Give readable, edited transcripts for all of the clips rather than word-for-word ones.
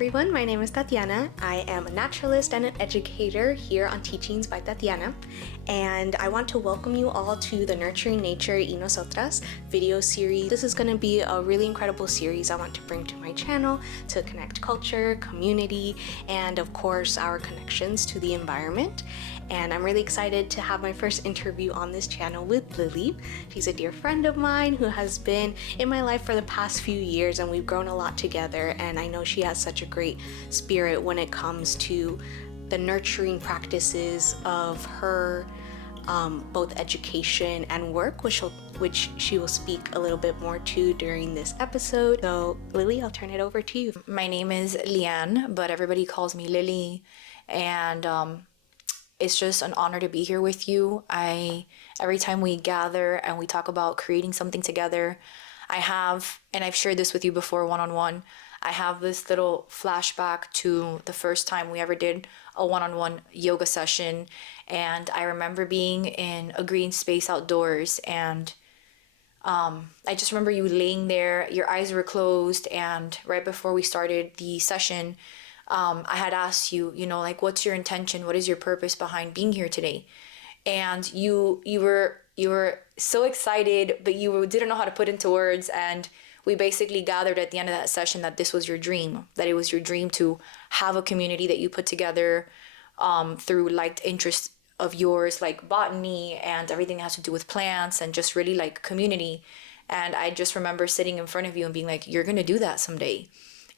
everyone, my name is Tatiana. I am a naturalist and an educator here on Teachings by Tatiana, and I want to welcome you all to the Nurturing Nature y Nosotras video series. This is going to be a really incredible series I want to bring to my channel to connect culture, community, and of course our connections to the environment. And I'm really excited to have my first interview on this channel with Lily. She's a dear friend of mine who has been in my life for the past few years, and we've grown a lot together, and I know she has such a great spirit when it comes to the nurturing practices of her both education and work, which she will speak a little bit more to during this episode. So Lily, I'll turn it over to you. My name is Leanne, but everybody calls me Lily, and it's just an honor to be here with you. Every time we gather and we talk about creating something together, I've shared this with you before one-on-one, I have this little flashback to the first time we ever did a one-on-one yoga session. And I remember being in a green space outdoors, and I just remember you laying there, your eyes were closed, and right before we started the session, I had asked you, like, what's your intention? What is your purpose behind being here today? And you were so excited, but you didn't know how to put into words. And we basically gathered at the end of that session that this was your dream, that it was your dream to have a community that you put together through liked interests of yours, like botany and everything that has to do with plants and just really like community. And I just remember sitting in front of you and being like, you're going to do that someday.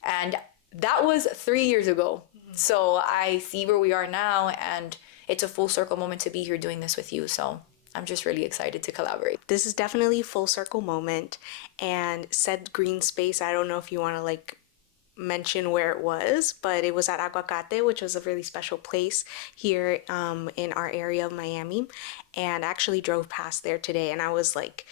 And that was 3 years ago. Mm-hmm. So I see where we are now, and it's a full circle moment to be here doing this with you. So I'm just really excited to collaborate. This is definitely a full circle moment. And said green space, I don't know if you want to mention where it was, but it was at Aguacate, which was a really special place here in our area of Miami. And I actually drove past there today, and I was like,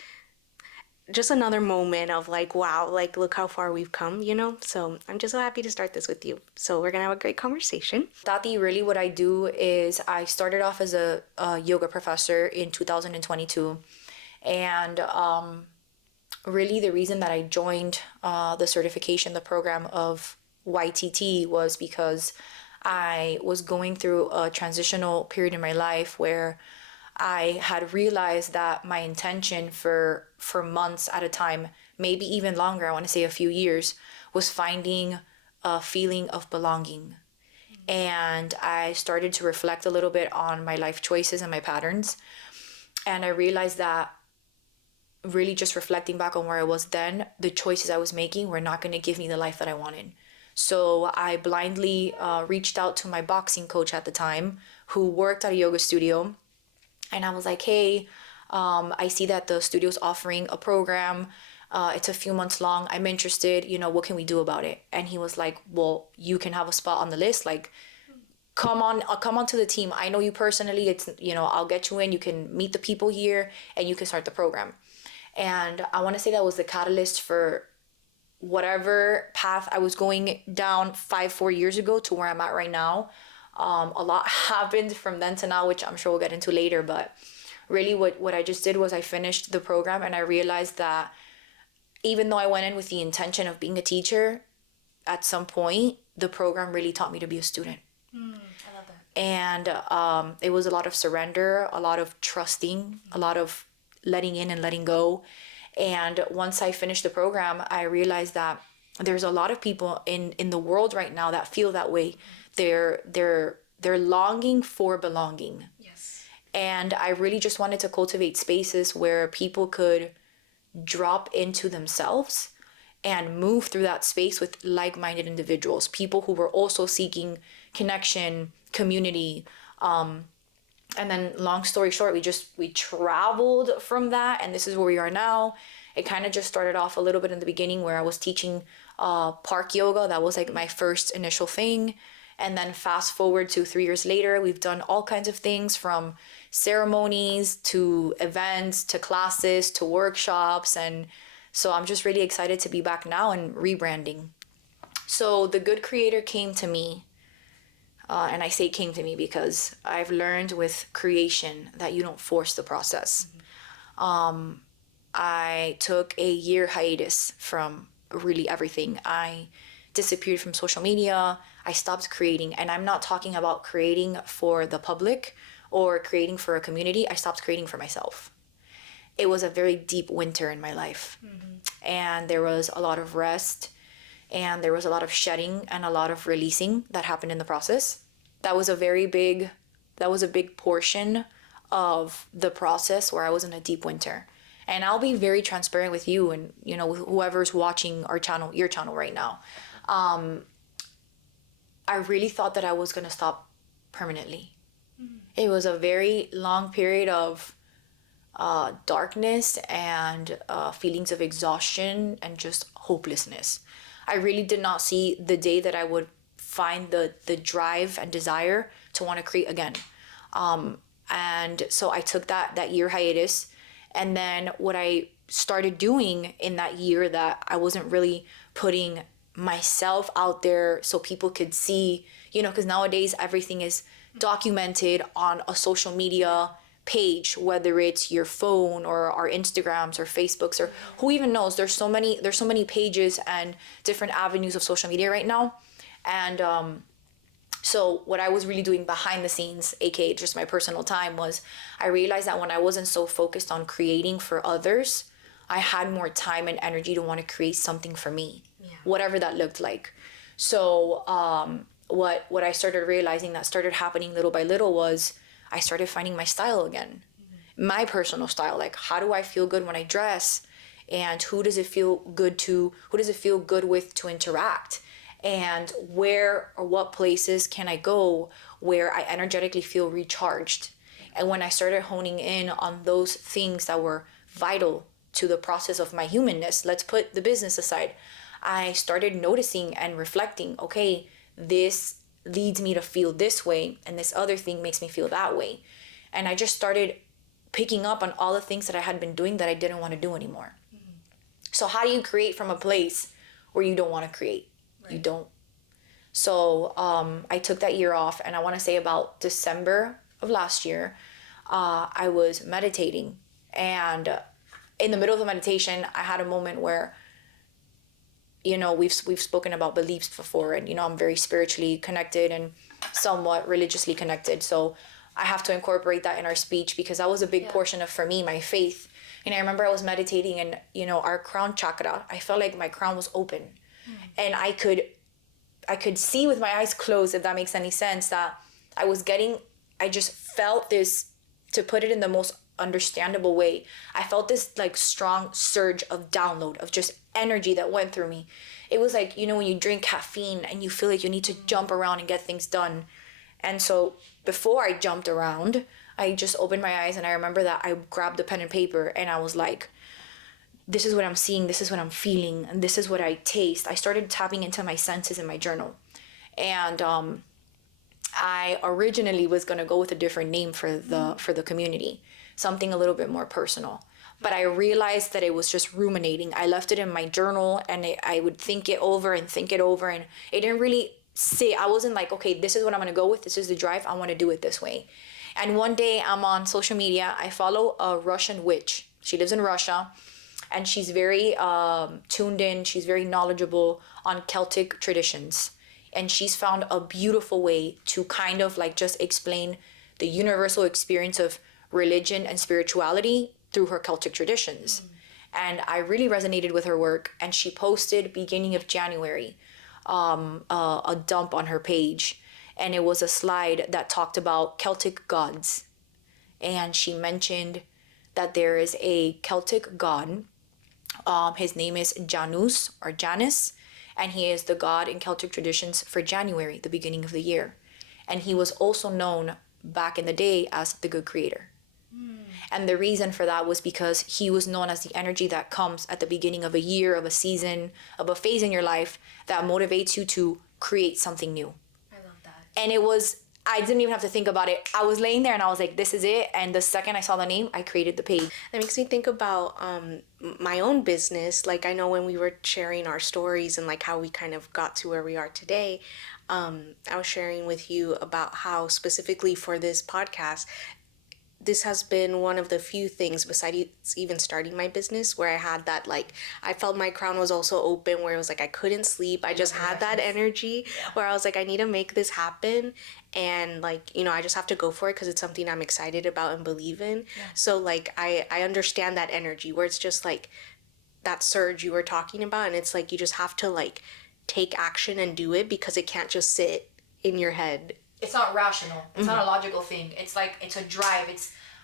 just another moment of wow, look how far we've come, So I'm just so happy to start this with you. So we're gonna have a great conversation. Tati, really what I do is I started off as a yoga professor in 2022. And really the reason that I joined the certification, the program of YTT, was because I was going through a transitional period in my life where I had realized that my intention for months at a time, maybe even longer, I want to say a few years, was finding a feeling of belonging. Mm-hmm. And I started to reflect a little bit on my life choices and my patterns. And I realized that really just reflecting back on where I was then, the choices I was making were not going to give me the life that I wanted. So I blindly reached out to my boxing coach at the time, who worked at a yoga studio. And I was like, hey, I see that the studio's offering a program. It's a few months long. I'm interested. What can we do about it? And he was like, well, you can have a spot on the list. Come on to the team. I know you personally. It's, I'll get you in. You can meet the people here and you can start the program. And I want to say that was the catalyst for whatever path I was going down 4 years ago to where I'm at right now. A lot happened from then to now, which I'm sure we'll get into later. But really what I just did was I finished the program, and I realized that even though I went in with the intention of being a teacher, at some point, the program really taught me to be a student. I love that. And it was a lot of surrender, a lot of trusting, a lot of letting in and letting go. And once I finished the program, I realized that there's a lot of people in the world right now that feel that way. They're longing for belonging. Yes. And I really just wanted to cultivate spaces where people could drop into themselves and move through that space with like-minded individuals, people who were also seeking connection, community. And then long story short, we traveled from that, and this is where we are now. It kind of just started off a little bit in the beginning where I was teaching park yoga. That was my first initial thing. And then fast forward to 3 years later, we've done all kinds of things, from ceremonies to events to classes to workshops. And so I'm just really excited to be back now and rebranding. So the Good Creatorr came to me. And I say came to me because I've learned with creation that you don't force the process. Mm-hmm. I took a year hiatus from really everything. I disappeared from social media. I stopped creating, and I'm not talking about creating for the public or creating for a community. I stopped creating for myself. It was a very deep winter in my life. And there was a lot of rest, and there was a lot of shedding and a lot of releasing that happened in the process. That was a big portion of the process where I was in a deep winter. And I'll be very transparent with you and, whoever's watching our channel, your channel right now. I really thought that I was going to stop permanently. It was a very long period of darkness and feelings of exhaustion and just hopelessness. I really did not see the day that I would find the drive and desire to want to create again. And so I took that year hiatus. And then what I started doing in that year that I wasn't really putting myself out there so people could see, because nowadays everything is documented on a social media page, whether it's your phone or our Instagrams or Facebooks or who even knows. There's so many pages and different avenues of social media right now. And so what I was really doing behind the scenes, aka just my personal time, was I realized that when I wasn't so focused on creating for others, I had more time and energy to want to create something for me, whatever that looked like. So what I started realizing that started happening little by little was I started finding my style again, my personal style. Like, how do I feel good when I dress? And who does it feel good with to interact? And where or what places can I go where I energetically feel recharged? And when I started honing in on those things that were vital to the process of my humanness, let's put the business aside, I started noticing and reflecting, okay, this leads me to feel this way, and this other thing makes me feel that way. And I just started picking up on all the things that I had been doing that I didn't want to do anymore. So how do you create from a place where you don't want to create? Right. You don't. So I took that year off, and I want to say about December of last year, I was meditating, and in the middle of the meditation, I had a moment where, we've spoken about beliefs before, and I'm very spiritually connected and somewhat religiously connected. So I have to incorporate that in our speech because that was a big portion of, for me, my faith. And I remember I was meditating, and our crown chakra, I felt like my crown was open, and I could see with my eyes closed, if that makes any sense, that I just felt this, to put it in the most understandable way, I felt this like strong surge of download of just energy that went through me. It was like, when you drink caffeine and you feel like you need to jump around and get things done. And so before I jumped around, I just opened my eyes, and I remember that I grabbed a pen and paper, and I was like, this is what I'm seeing, this is what I'm feeling, and this is what I taste. I started tapping into my senses in my journal. And I originally was going to go with a different name for the community, something a little bit more personal. But I realized that it was just ruminating. I left it in my journal, and I would think it over, and it didn't really say, I wasn't like, okay, this is what I'm going to go with. This is the drive. I want to do it this way. And one day I'm on social media. I follow a Russian witch. She lives in Russia, and she's very tuned in. She's very knowledgeable on Celtic traditions. And she's found a beautiful way to kind of like just explain the universal experience of religion and spirituality through her Celtic traditions. And I really resonated with her work. And she posted beginning of January a dump on her page. And it was a slide that talked about Celtic gods. And she mentioned that there is a Celtic god. His name is Janus or Janus. And he is the god in Celtic traditions for January, the beginning of the year. And he was also known back in the day as the Good Creatorr. And the reason for that was because he was known as the energy that comes at the beginning of a year, of a season, of a phase in your life that motivates you to create something new. I love that. And I didn't even have to think about it. I was laying there and I was like, this is it. And the second I saw the name, I created the page. That makes me think about my own business. Like, I know when we were sharing our stories and like how we kind of got to where we are today, I was sharing with you about how specifically for this podcast, this has been one of the few things besides even starting my business where I had that, like, I felt my crown was also open, where it was like I couldn't sleep. I just had that energy where I was like, I need to make this happen. And like, you know, I just have to go for it because it's something I'm excited about and believe in. So like, I understand that energy where it's just like that surge you were talking about. And it's like, you just have to like take action and do it because it can't just sit in your head. It's not rational. It's not a logical thing. It's like, it's a drive.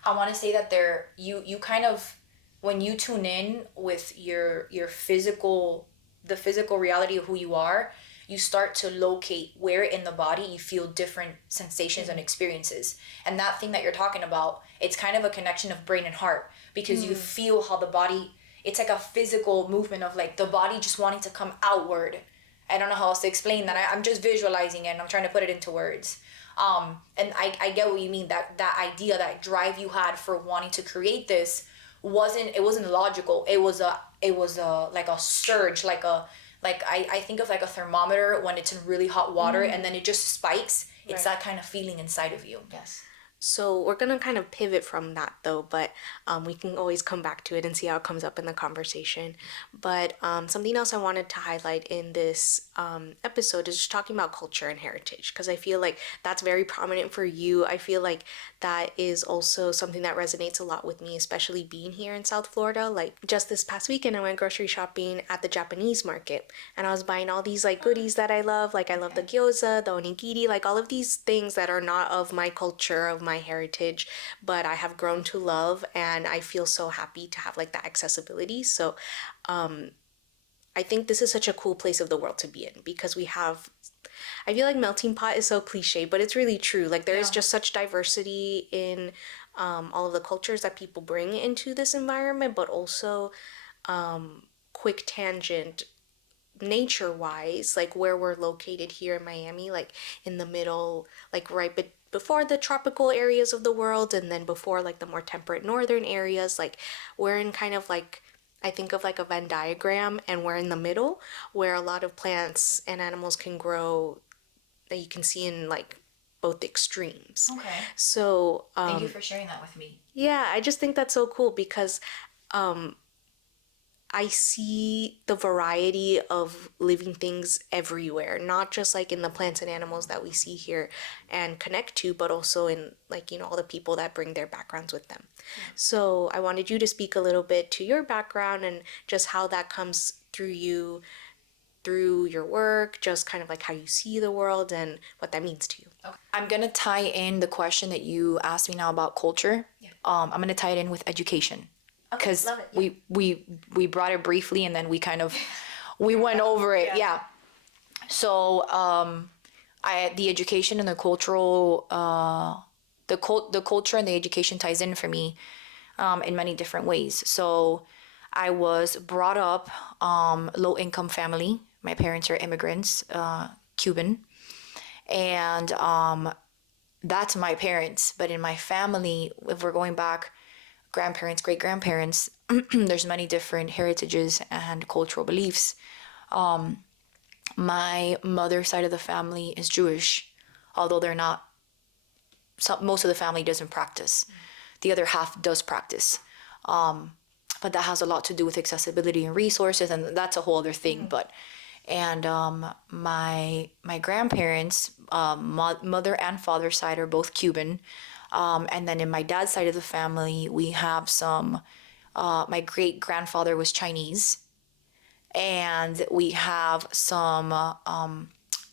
I want to say that you kind of, when you tune in with your physical, the physical reality of who you are, you start to locate where in the body you feel different sensations and experiences. And that thing that you're talking about, it's kind of a connection of brain and heart, because you feel how the body, it's like a physical movement of like the body just wanting to come outward. I don't know how else to explain that. I'm just visualizing it and I'm trying to put it into words. And I get what you mean, that idea, that drive you had for wanting to create this wasn't logical. It was a like a surge, I think of like a thermometer when it's in really hot water and then it just spikes. It's that kind of feeling inside of you. Yes. So we're going to kind of pivot from that though, but we can always come back to it and see how it comes up in the conversation. But something else I wanted to highlight in this episode is just talking about culture and heritage, because I feel like that's very prominent for you. I feel like that is also something that resonates a lot with me, especially being here in South Florida. Like just this past weekend, I went grocery shopping at the Japanese market and I was buying all these like goodies that I love. Like I love the gyoza, the onigiri, like all of these things that are not of my culture, of my heritage, but I have grown to love, and I feel so happy to have like that accessibility. So I think this is such a cool place of the world to be in, because we have, I feel like melting pot is so cliche, but it's really true. Like there is just such diversity in all of the cultures that people bring into this environment, but also quick tangent, nature wise, like where we're located here in Miami, like in the middle, like right before the tropical areas of the world, and then before like the more temperate northern areas, like we're in kind of like, I think of like a Venn diagram, and we're in the middle where a lot of plants and animals can grow that you can see in like both extremes. Okay. So thank you for sharing that with me. Yeah, I just think that's so cool because I see the variety of living things everywhere, not just like in the plants and animals that we see here and connect to, but also in like, you know, all the people that bring their backgrounds with them. So I wanted you to speak a little bit to your background and just how that comes through you, through your work, just kind of like how you see the world and what that means to you. Okay. I'm going to tie in the question that you asked me now about culture. I'm going to tie it in with education. Because we brought it briefly and then we kind of we went over it. So the education and the cultural the culture and the education ties in for me in many different ways. So I was brought up low income family. My parents are immigrants, Cuban, and that's my parents. But in my family, if we're going back, grandparents, great grandparents, there's many different heritages and cultural beliefs. My mother's side of the family is Jewish, although they're not. Most of the family doesn't practice. The other half does practice, but that has a lot to do with accessibility and resources, and that's a whole other thing. My grandparents, mother and father side, are both Cuban. And then in my dad's side of the family, we have some, my great grandfather was Chinese, and we have some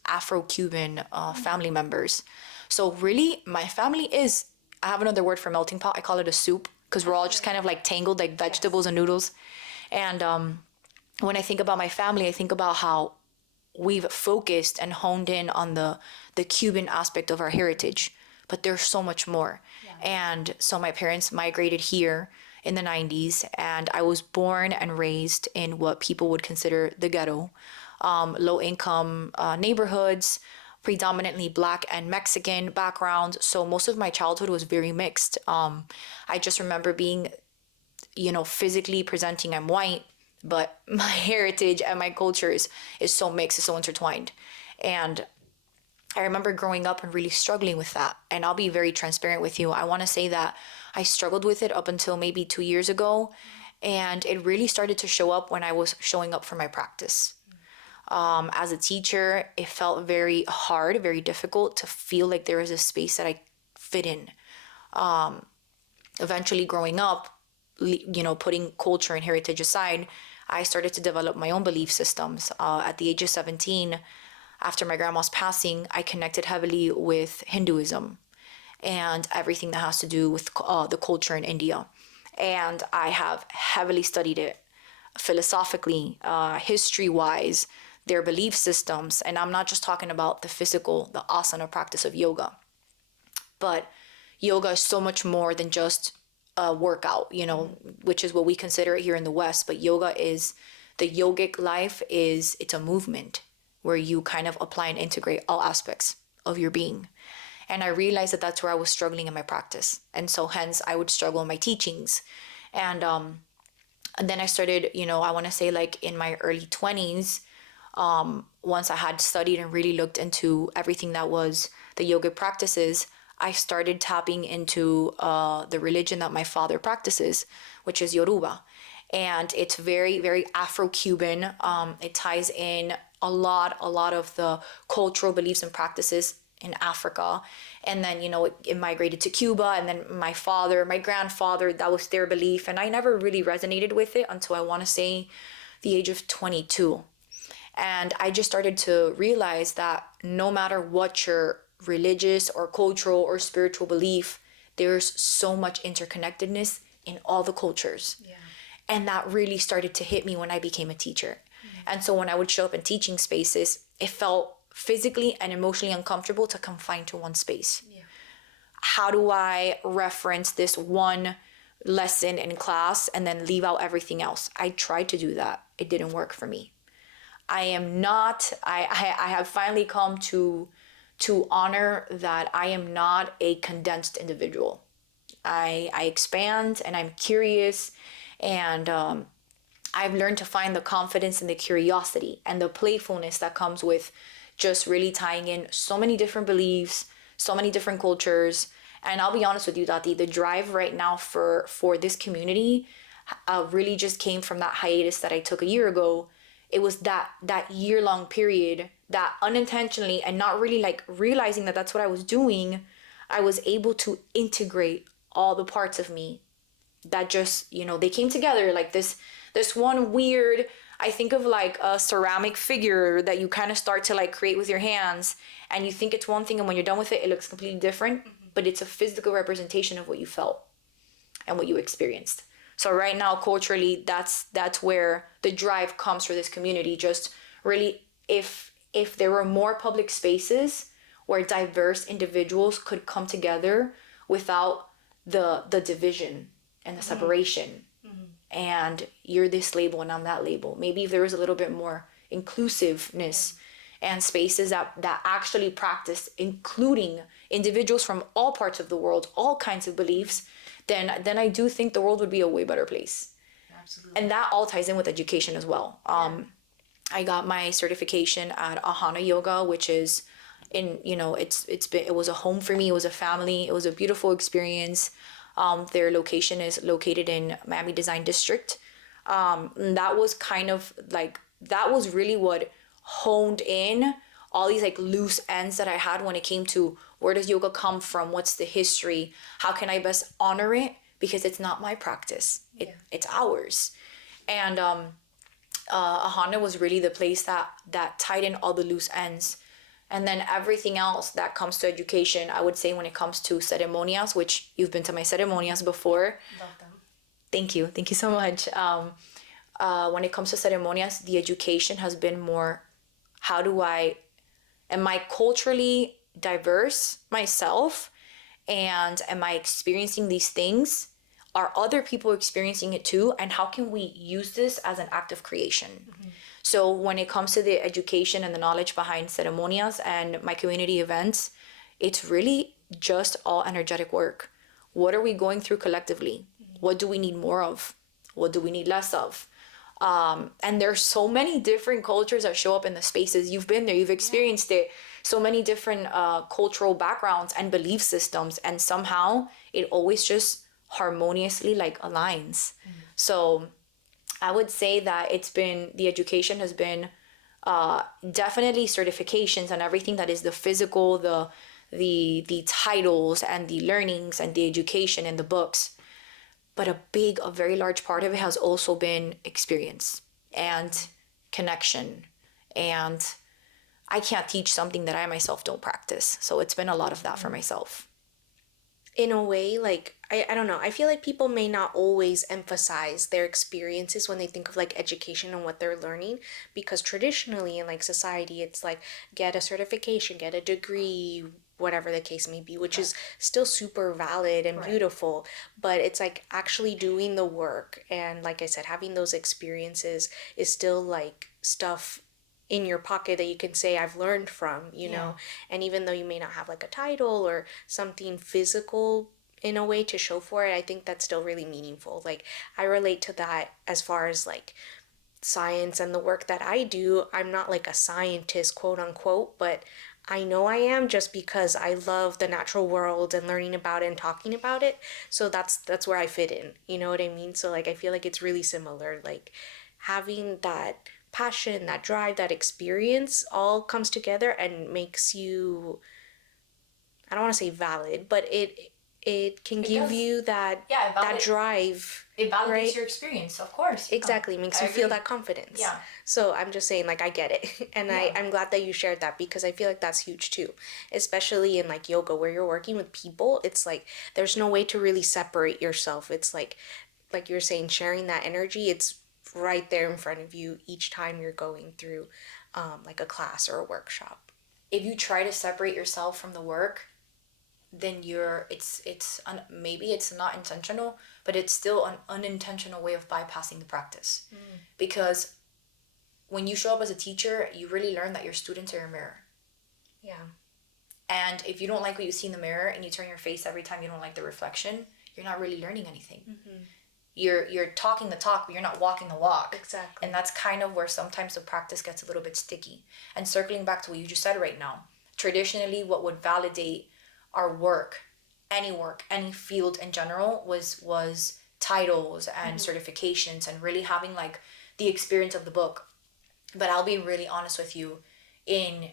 Afro-Cuban family members. So really, my family is, I have another word for melting pot. I call it a soup, because we're all just kind of like tangled like vegetables and noodles. And when I think about my family, I think about how we've focused and honed in on the Cuban aspect of our heritage. But there's so much more. And so my parents migrated here in the 90s, and I was born and raised in what people would consider the ghetto, low income neighborhoods, predominantly Black and Mexican background. So most of my childhood was very mixed. I just remember being, physically presenting I'm white, but my heritage and my culture is so mixed, it's so intertwined. And I remember growing up and really struggling with that. And I'll be very transparent with you. I want to say that I struggled with it up until maybe 2 years ago. And it really started to show up when I was showing up for my practice. As a teacher, it felt very hard, very difficult to feel like there was a space that I fit in. Eventually growing up, putting culture and heritage aside, I started to develop my own belief systems. At the age of 17, after my grandma's passing, I connected heavily with Hinduism and everything that has to do with the culture in India. And I have heavily studied it philosophically, history-wise, their belief systems. And I'm not just talking about the physical, the asana practice of yoga, but yoga is so much more than just a workout, which is what we consider it here in the West. But the yogic life it's a movement where you kind of apply and integrate all aspects of your being. And I realized that that's where I was struggling in my practice. And so hence I would struggle in my teachings. And then I started, I want to say like in my early 20s, once I had studied and really looked into everything that was the yogic practices, I started tapping into the religion that my father practices, which is Yoruba. And it's very, very Afro-Cuban. It ties in a lot of the cultural beliefs and practices in Africa. And then, it migrated to Cuba. And then my grandfather, that was their belief. And I never really resonated with it until I want to say the age of 22. And I just started to realize that no matter what your religious or cultural or spiritual belief, there's so much interconnectedness in all the cultures. Yeah. And that really started to hit me when I became a teacher. Mm-hmm. And so when I would show up in teaching spaces, it felt physically and emotionally uncomfortable to confine to one space. Yeah. How do I reference this one lesson in class and then leave out everything else? I tried to do that. It didn't work for me. I have finally come to honor that I am not a condensed individual. I expand and I'm curious, and I've learned to find the confidence and the curiosity and the playfulness that comes with just really tying in so many different beliefs, so many different cultures. And I'll be honest with you, Tati, the drive right now for this community really just came from that hiatus that I took a year ago. It was that year-long period that unintentionally and not really like realizing that that's what I was doing, I was able to integrate all the parts of me that just, they came together like this one weird, I think of like a ceramic figure that you kind of start to like create with your hands, and you think it's one thing, and when you're done with it, it looks completely different, but it's a physical representation of what you felt and what you experienced. So right now, culturally, that's where the drive comes for this community. Just really, if there were more public spaces where diverse individuals could come together without the division and the separation, and you're this label and I'm that label. Maybe if there was a little bit more inclusiveness and spaces that actually practice including individuals from all parts of the world, all kinds of beliefs, then I do think the world would be a way better place. Absolutely. And that all ties in with education as well. I got my certification at Ahana Yoga, which is it was a home for me. It was a family. It was a beautiful experience. Their location is located in Miami Design District. That was kind of like, that was really what honed in all these like loose ends that I had when it came to where does yoga come from? What's the history? How can I best honor it? Because it's not my practice. It's ours. And Ahana was really the place that tied in all the loose ends. And then everything else that comes to education, I would say when it comes to ceremonias, which you've been to my ceremonias before. Love them. Thank you so much. When it comes to ceremonias, the education has been more, am I culturally diverse myself? And am I experiencing these things? Are other people experiencing it too? And how can we use this as an act of creation? Mm-hmm. So when it comes to the education and the knowledge behind ceremonias and my community events, it's really just all energetic work. What are we going through collectively? Mm-hmm. What do we need more of? What do we need less of? And there's so many different cultures that show up in the spaces. You've been there, you've experienced it. So many different cultural backgrounds and belief systems. And somehow it always just harmoniously like aligns. So I would say that the education has been definitely certifications and everything that is the physical, the titles and the learnings and the education and the books. But a very large part of it has also been experience and connection. And I can't teach something that I myself don't practice. So it's been a lot of that for myself. In a way, like, I don't know, I feel like people may not always emphasize their experiences when they think of like education and what they're learning, because traditionally in like society it's like get a certification, get a degree, whatever the case may be, which is still super valid and beautiful, but it's like actually doing the work and, like I said, having those experiences is still like stuff in your pocket that you can say I've learned from, you know. And even though you may not have like a title or something physical in a way to show for it, I think that's still really meaningful. Like I relate to that as far as like science and the work that I do. I'm not like a scientist, quote unquote, but I know I am just because I love the natural world and learning about it and talking about it. So that's where I fit in. You know what I mean? So like I feel like it's really similar. Like having that passion, that drive, that experience all comes together and makes you, I don't want to say valid, but it can give you that that drive. It validates right? your experience, of course. Exactly, makes you feel that confidence. Yeah. So I'm just saying, like, I get it. And I'm glad that you shared that, because I feel like that's huge too. Especially in like yoga where you're working with people, it's like there's no way to really separate yourself. It's like you're saying, sharing that energy, it's right there in front of you each time you're going through like a class or a workshop. If you try to separate yourself from the work, then maybe it's not intentional, but it's still an unintentional way of bypassing the practice. Because when you show up as a teacher, you really learn that your students are your mirror. Yeah. And if you don't like what you see in the mirror and you turn your face every time you don't like the reflection, you're not really learning anything. You're talking the talk, but you're not walking the walk. Exactly. And that's kind of where sometimes the practice gets a little bit sticky. And circling back to what you just said right now, traditionally what would validate our work, any field in general, was titles and certifications and really having like the experience of the book. But I'll be really honest with you, in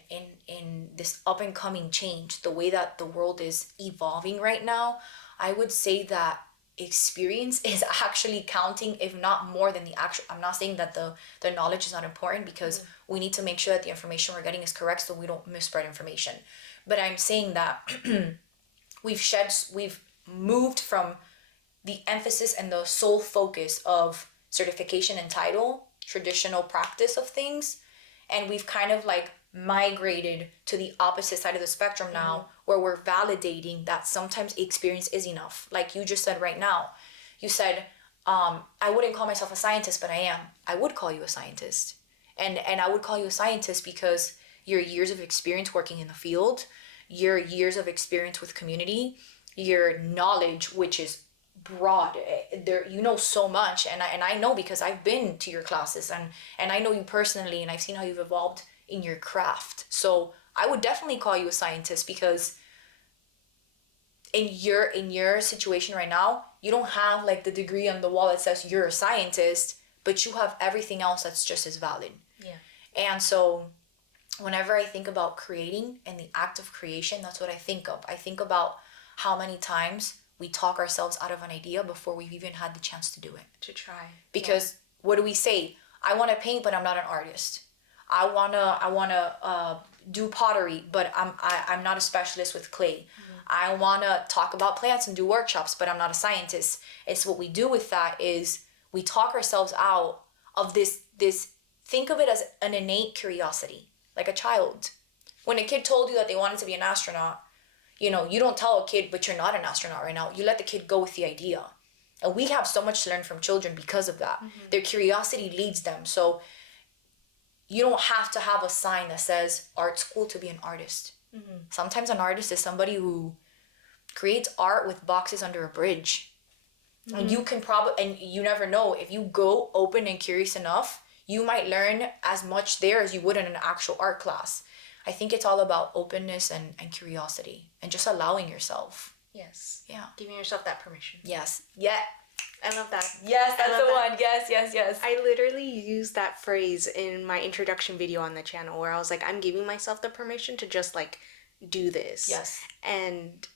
this up and coming change, the way that the world is evolving right now, I would say that experience is actually counting, if not more than the actual. I'm not saying that the knowledge is not important, because we need to make sure that the information we're getting is correct so we don't misspread information. But I'm saying that we've moved from the emphasis and the sole focus of certification and title, traditional practice of things, and we've kind of like migrated to the opposite side of the spectrum now, where we're validating that sometimes experience is enough. Like you just said right now, you said, I wouldn't call myself a scientist, but I am. I would call you a scientist. And I would call you a scientist because your years of experience working in the field, your years of experience with community, your knowledge, which is broad. There, you know so much, and I know because I've been to your classes, and I know you personally, and I've seen how you've evolved in your craft. So I would definitely call you a scientist, because in your situation right now, you don't have like the degree on the wall that says you're a scientist, but you have everything else that's just as valid. Yeah. And so whenever I think about creating and the act of creation, that's what I think of. I think about how many times we talk ourselves out of an idea before we've even had the chance to do it. To try. Because what do we say? I want to paint, but I'm not an artist. I wanna do pottery, but I'm not a specialist with clay. I wanna talk about plants and do workshops, but I'm not a scientist. It's what we do with that is we talk ourselves out of this. Think of it as an innate curiosity, like a child. When a kid told you that they wanted to be an astronaut, you know, you don't tell a kid, but you're not an astronaut right now. You let the kid go with the idea. And we have so much to learn from children because of that. Their curiosity leads them. So you don't have to have a sign that says art school to be an artist. Sometimes an artist is somebody who creates art with boxes under a bridge. And you can and you never know, if you go open and curious enough, you might learn as much there as you would in an actual art class. I think it's all about openness and curiosity and just allowing yourself. Yes. Yeah. Giving yourself that permission. Yes. Yeah. I love that. Yes, that's the one. Yes. I literally used that phrase in my introduction video on the channel where I was like, I'm giving myself the permission to just like do this. Yes. And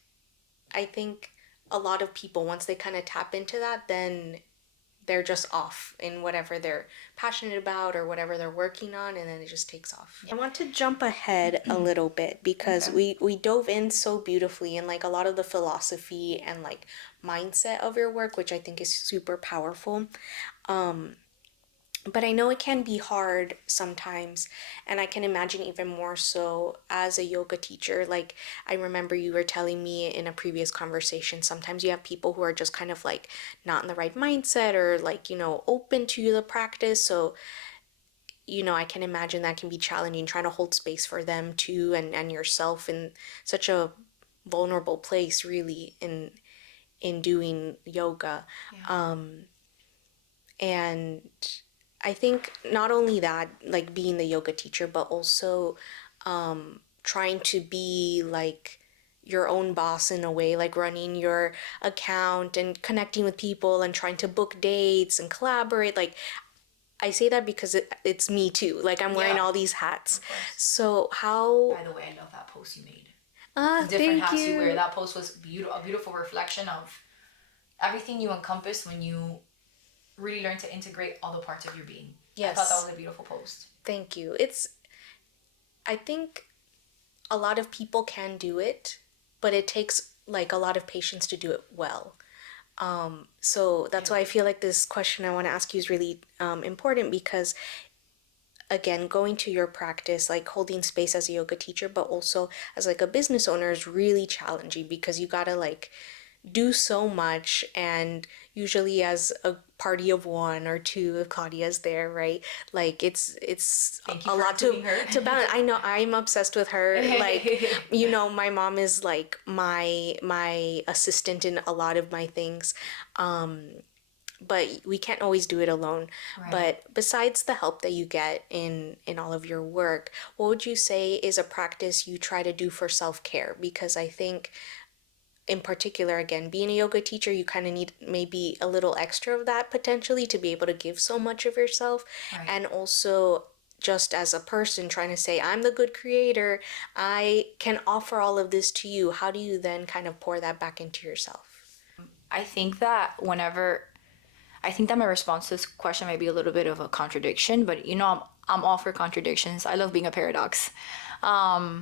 I think a lot of people, once they kind of tap into that, then they're just off in whatever they're passionate about or whatever they're working on, and then it just takes off. I want to jump ahead a little bit because we dove in so beautifully in like a lot of the philosophy and like mindset of your work, which I think is super powerful. But I know it can be hard sometimes, and I can imagine even more so as a yoga teacher. Like, I remember you were telling me in a previous conversation, sometimes you have people who are just kind of like not in the right mindset or like, open to the practice. So, I can imagine that can be challenging trying to hold space for them too, and yourself in such a vulnerable place, really, in doing yoga. Yeah. And I think not only that, like being the yoga teacher, but also trying to be like your own boss in a way, like running your account and connecting with people and trying to book dates and collaborate. Like, I say that because it's me too. Like, I'm wearing all these hats. So how... By the way, I love that post you made. The different hats you wear. That post was a beautiful reflection of everything you encompass when you really learn to integrate all the parts of your being. Yes. I thought that was a beautiful post. Thank you. I think a lot of people can do it, but it takes like a lot of patience to do it well. So that's why I feel like this question I want to ask you is really important, because again, going to your practice, like holding space as a yoga teacher, but also as like a business owner is really challenging because you gotta like do so much, and usually as a party of one or two, if Claudia's there, right? Like it's a lot to balance. I know, I'm obsessed with her. Like, my mom is like my assistant in a lot of my things. But we can't always do it alone. Right. But besides the help that you get in all of your work, what would you say is a practice you try to do for self-care? Because I think in particular, again, being a yoga teacher, you kind of need maybe a little extra of that potentially to be able to give so much of yourself. Right. And also just as a person trying to say, I'm the good creator, I can offer all of this to you. How do you then kind of pour that back into yourself? I think that my response to this question might be a little bit of a contradiction, but I'm all for contradictions. I love being a paradox. I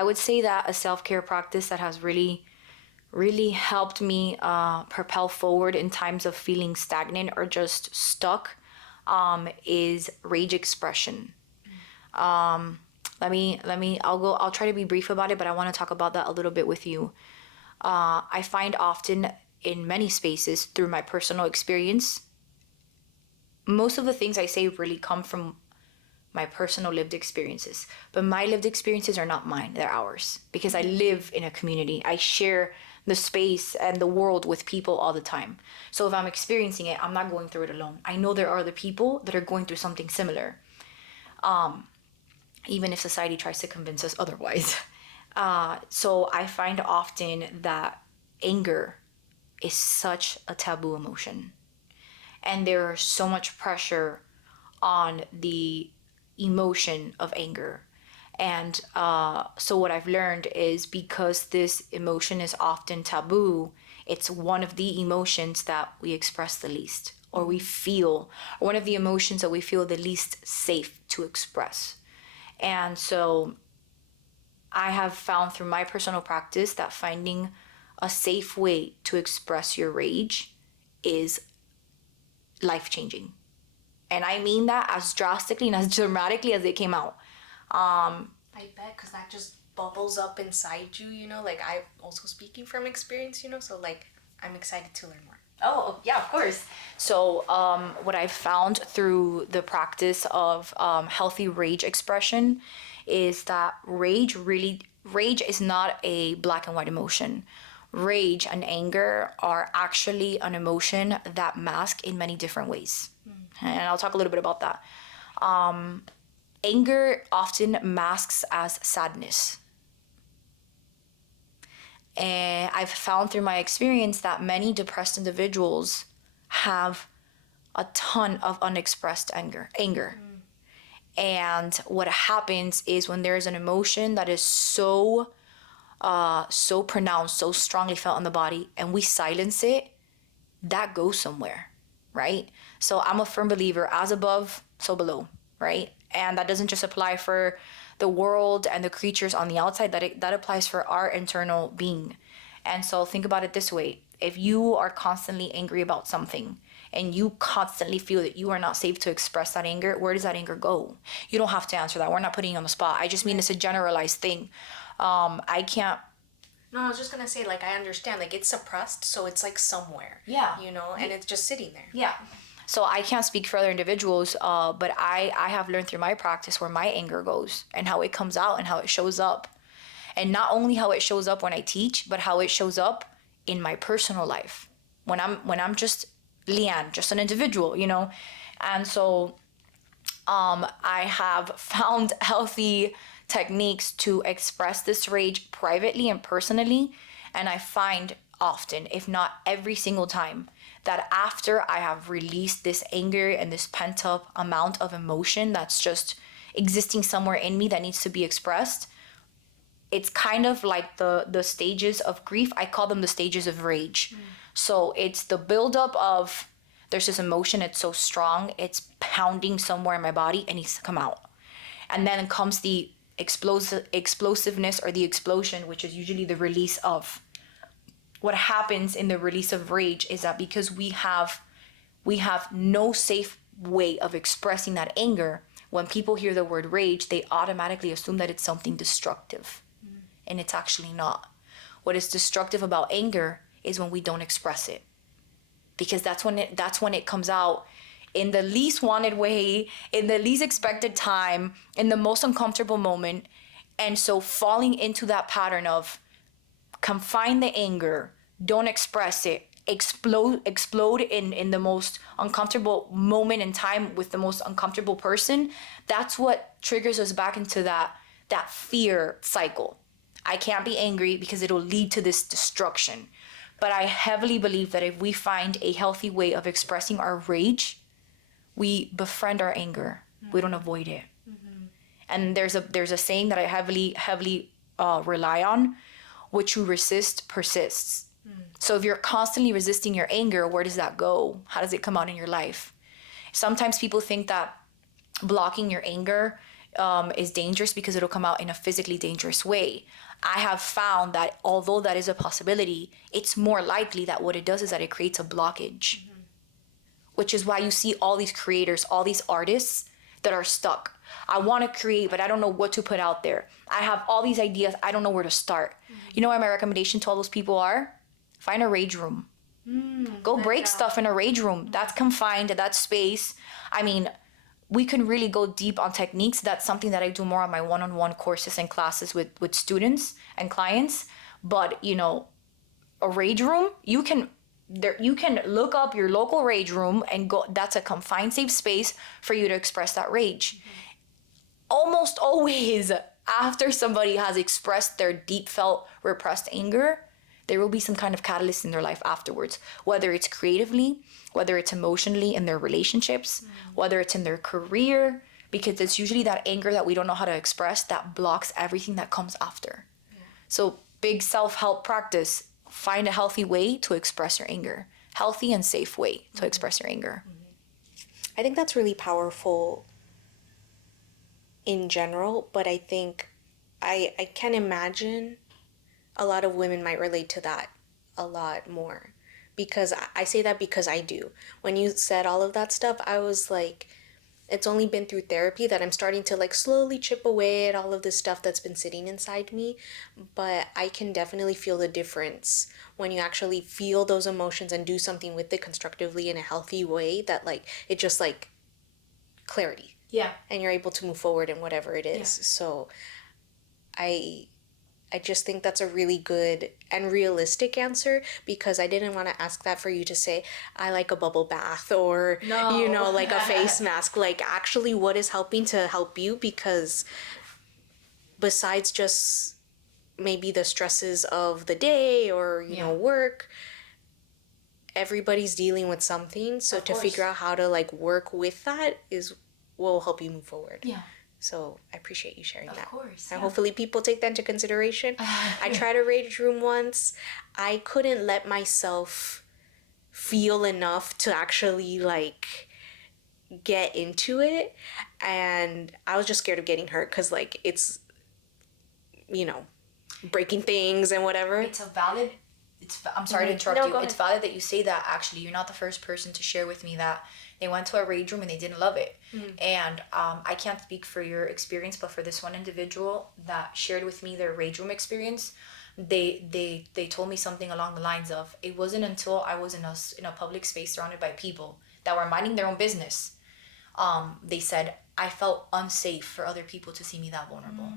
would say that a self-care practice that has really helped me propel forward in times of feeling stagnant or just stuck is rage expression. I'll try to be brief about it, but I want to talk about that a little bit with you. I find often in many spaces through my personal experience, most of the things I say really come from my personal lived experiences, but my lived experiences are not mine, they're ours, because I live in a community. I share the space and the world with people all the time. So if I'm experiencing it, I'm not going through it alone. I know there are other people that are going through something similar, even if society tries to convince us otherwise. So I find often that anger is such a taboo emotion, and there is so much pressure on the emotion of anger. And so what I've learned is, because this emotion is often taboo, it's one of the emotions that we express the least, or we feel, or one of the emotions that we feel the least safe to express. And so I have found through my personal practice that finding a safe way to express your rage is life-changing. And I mean that as drastically and as dramatically as it came out. I bet, because that just bubbles up inside you, like I'm also speaking from experience, so like I'm excited to learn more. Oh, yeah, of course. So what I've found through the practice of healthy rage expression is that rage is not a black and white emotion. Rage and anger are actually an emotion that mask in many different ways. And I'll talk a little bit about that. Anger often masks as sadness. And I've found through my experience that many depressed individuals have a ton of unexpressed anger. And what happens is when there is an emotion that is so pronounced, so strongly felt in the body, and we silence it, that goes somewhere, right? So I'm a firm believer, as above, so below, right? And that doesn't just apply for the world and the creatures on the outside, that applies for our internal being. And so think about it this way. If you are constantly angry about something and you constantly feel that you are not safe to express that anger, where does that anger go? You don't have to answer that. We're not putting you on the spot. I just mean it's a generalized thing. I can't. No, I was just gonna say, like, I understand, like, it's suppressed, so it's like somewhere. Yeah. You know, and it's just sitting there. Yeah. So I can't speak for other individuals, but I have learned through my practice where my anger goes and how it comes out and how it shows up. And not only how it shows up when I teach, but how it shows up in my personal life. When I'm just Leanne, just an individual, you know? And so I have found healthy techniques to express this rage privately and personally. And I find often, if not every single time, that after I have released this anger and this pent up amount of emotion that's just existing somewhere in me that needs to be expressed, it's kind of like the stages of grief. I call them the stages of rage. So it's the buildup of, there's this emotion, it's so strong, it's pounding somewhere in my body, it needs to come out. And then comes the explosiveness or the explosion, which is usually the release of. What happens in the release of rage is that because we have no safe way of expressing that anger, when people hear the word rage, they automatically assume that it's something destructive. And it's actually not. What is destructive about anger is when we don't express it. Because that's when it comes out in the least wanted way, in the least expected time, in the most uncomfortable moment. And so falling into that pattern of confine the anger, don't express it, explode in the most uncomfortable moment in time with the most uncomfortable person, that's what triggers us back into that fear cycle. I can't be angry because it'll lead to this destruction. But I heavily believe that if we find a healthy way of expressing our rage, we befriend our anger. We don't avoid it. And there's a saying that I heavily rely on: what you resist persists. So if you're constantly resisting your anger, where does that go? How does it come out in your life? Sometimes people think that blocking your anger is dangerous because it'll come out in a physically dangerous way. I have found that although that is a possibility, it's more likely that what it does is that it creates a blockage. Which is why you see all these creators, all these artists that are stuck. I want to create, but I don't know what to put out there. I have all these ideas, I don't know where to start. You know what my recommendation to all those people are? Find a rage room. Go break stuff in a rage room. That's confined, that's space. I mean, we can really go deep on techniques. That's something that I do more on my one-on-one courses and classes with students and clients. But, you know, a rage room, you can look up your local rage room and go. That's a confined, safe space for you to express that rage. Almost always, after somebody has expressed their deep felt repressed anger, there will be some kind of catalyst in their life afterwards, whether it's creatively, whether it's emotionally in their relationships, whether it's in their career, because it's usually that anger that we don't know how to express that blocks everything that comes after. So big self-help practice: find a healthy way to express your anger, healthy and safe way to express your anger. I think that's really powerful in general, but I think I can imagine a lot of women might relate to that a lot more, because I say that because I do. When you said all of that stuff, I was like, it's only been through therapy that I'm starting to like slowly chip away at all of this stuff that's been sitting inside me. But I can definitely feel the difference when you actually feel those emotions and do something with it constructively in a healthy way, that like it just like clarity. Yeah. And you're able to move forward in whatever it is. Yeah. So I just think that's a really good and realistic answer, because I didn't want to ask that for you to say, I like a bubble bath or, No. you know, like a face mask. Like, actually, what is helping to help you? Because besides just maybe the stresses of the day or, you know, work, everybody's dealing with something. So to figure out how to like work with that will help you move forward. Yeah. So I appreciate you sharing that. Of course. And hopefully people take that into consideration. I tried a rage room once. I couldn't let myself feel enough to actually like get into it, and I was just scared of getting hurt because like it's, you know, breaking things and whatever. I'm sorry to interrupt you. It's valid that you say that. Actually, you're not the first person to share with me that they went to a rage room and they didn't love it. And I can't speak for your experience, but for this one individual that shared with me their rage room experience, they told me something along the lines of, it wasn't until I was in a public space surrounded by people that were minding their own business, they said, I felt unsafe for other people to see me that vulnerable.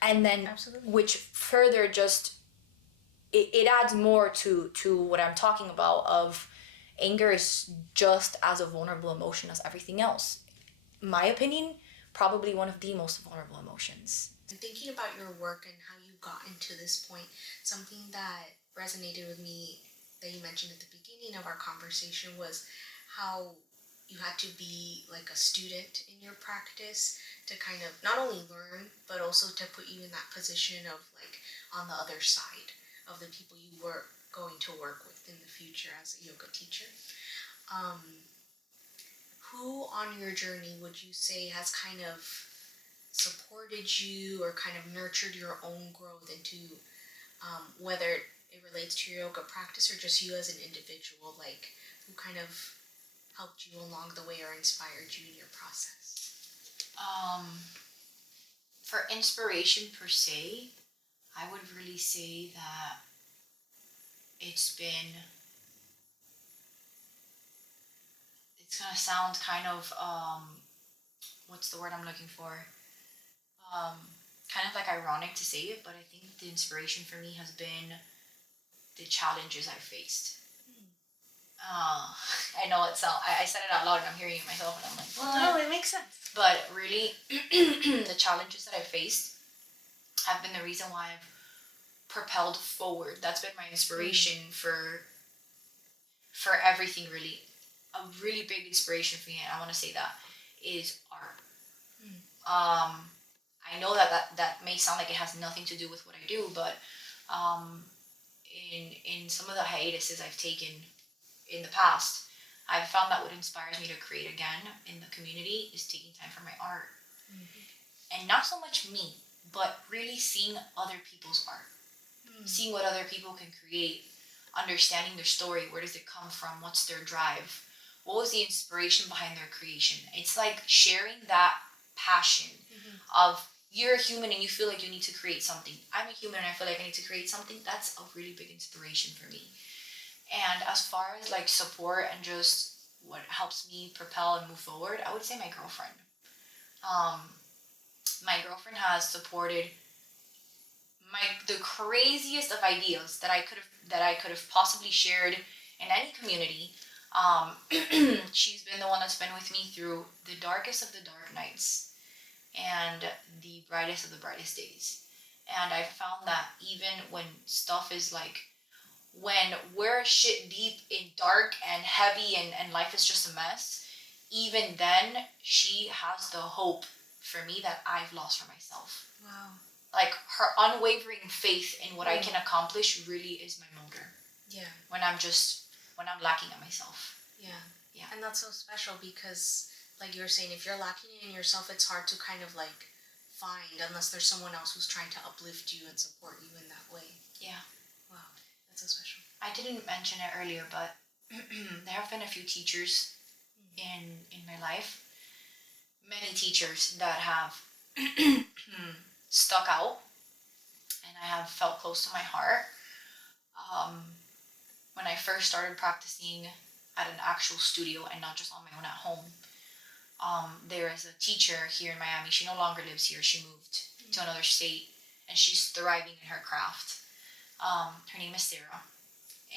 And then, which further just, it adds more to what I'm talking about of anger is just as a vulnerable emotion as everything else. My opinion, probably one of the most vulnerable emotions. And thinking about your work and how you got into this point, something that resonated with me that you mentioned at the beginning of our conversation was how you had to be like a student in your practice to kind of not only learn, but also to put you in that position of like on the other side of the people you were going to work with in the future as a yoga teacher. Who on your journey would you say has kind of supported you or kind of nurtured your own growth into whether it relates to your yoga practice or just you as an individual, like who kind of helped you along the way or inspired you in your process? For inspiration per se, I would really say that it's gonna sound kind of, what's the word I'm looking for? Kind of like ironic to say it, but I think the inspiration for me has been the challenges I faced. I know it sounds, I said it out loud and I'm hearing it myself and I'm like, what? No, it makes sense. But really, the challenges that I faced have been the reason why I've propelled forward. That's been my inspiration for everything, really. A really big inspiration for me, and I want to say that, is art. I know that may sound like it has nothing to do with what I do, but in some of the hiatuses I've taken in the past, I've found that what inspires me to create again in the community is taking time for my art. And not so much me, but really seeing other people's art. Seeing what other people can create, understanding their story, where does it come from, what's their drive, what was the inspiration behind their creation. It's like sharing that passion of, you're a human and you feel like you need to create something. I'm a human and I feel like I need to create something. That's a really big inspiration for me. And as far as like support and just what helps me propel and move forward, I would say my girlfriend. My girlfriend has supported the craziest of ideas that I could have possibly shared in any community. She's been the one that's been with me through the darkest of the dark nights and the brightest of the brightest days. And I found that even when stuff is like, when we're shit deep in dark and heavy and life is just a mess, even then she has the hope for me that I've lost for myself. Wow. Like her unwavering faith in what I can accomplish really is my motor. Yeah. When I'm lacking at myself. Yeah. And that's so special because, like you were saying, if you're lacking in yourself, it's hard to kind of like find unless there's someone else who's trying to uplift you and support you in that way. Yeah. Wow. That's so special. I didn't mention it earlier, but there have been a few teachers in my life. Many teachers that have stuck out and I have felt close to my heart. When I first started practicing at an actual studio and not just on my own at home, there is a teacher here in Miami. She no longer lives here. She moved to another state and she's thriving in her craft. Her name is Sarah.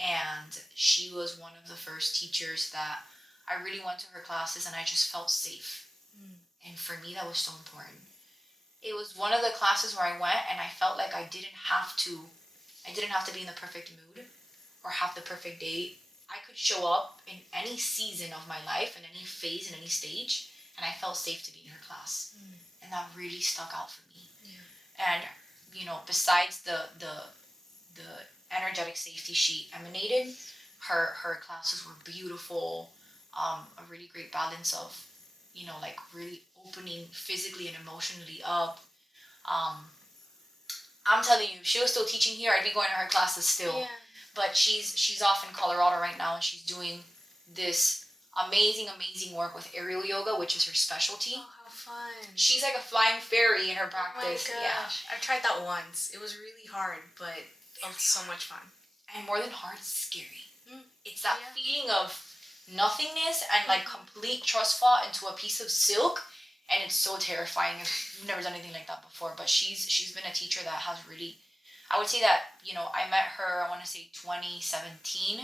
And she was one of the first teachers that I really went to her classes and I just felt safe. And for me, that was so important. it was one of the classes where I went and I felt like I didn't have to be in the perfect mood or have the perfect day. I could show up in any season of my life, in any phase, in any stage, and I felt safe to be in her class. And that really stuck out for me. Yeah. And, besides the energetic safety she emanated, her classes were beautiful, a really great balance of, like really opening physically and emotionally up. I'm telling you, if she was still teaching here, I'd be going to her classes still. Yeah. But she's off in Colorado right now, and she's doing this amazing work with aerial yoga, which is her specialty. Oh, how fun. She's like a flying fairy in her practice. Oh my gosh. Yeah. I've tried that once. It was really hard, but it was so much fun. And more than hard, it's scary. It's that feeling of nothingness and like complete trust fall into a piece of silk. And it's so terrifying. I've never done anything like that before. But she's been a teacher that has really, I would say that, I met her, I want to say 2017,